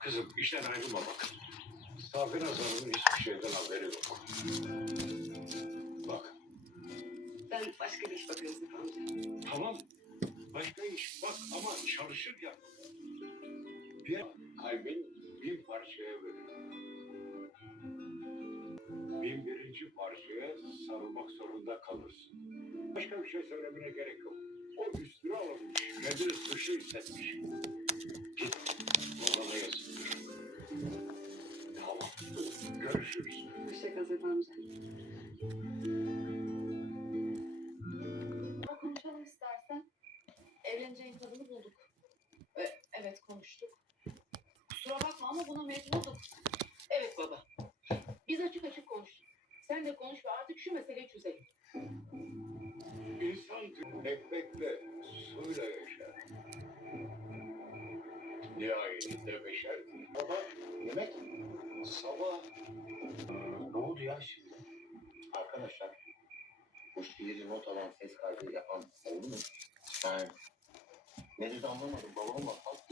Kızım işten ayrılma bak. Safi Nazar'ın hiçbir şeyden haberi yok. Bak. Ben başka bir iş bakıyorum Sefa amca. Tamam. Başka iş bak ama çalışırken bir kalbin bin parçaya bölünür. Bin birinci parçaya sarılmak zorunda kalırsın. Başka bir şey söylemene gerek yok. O üstüne alınmış. Kendini suçlu hissetmiş. Git. Babana yazıldır. Tamam. Görüşürüz. Hoşçakal Sefa amca. Konuşalım istersen. Evleneceğin kadını bulduk. Evet konuştuk. Kusura bakma ama buna mecburduk. Evet baba. Biz açık açık konuştuk. Sen de konuş ve artık şu meseleyi çözelim. İnsan ekmekle, suyla yaşar. Nihayetinde beşer. Baba, yemek. Sabah. Ne oldu ya şimdi? Arkadaşlar, bu şiiri not alan, ses kaydı yapan oldu mu? Yani, ne dedi anlamadım. Babama bak.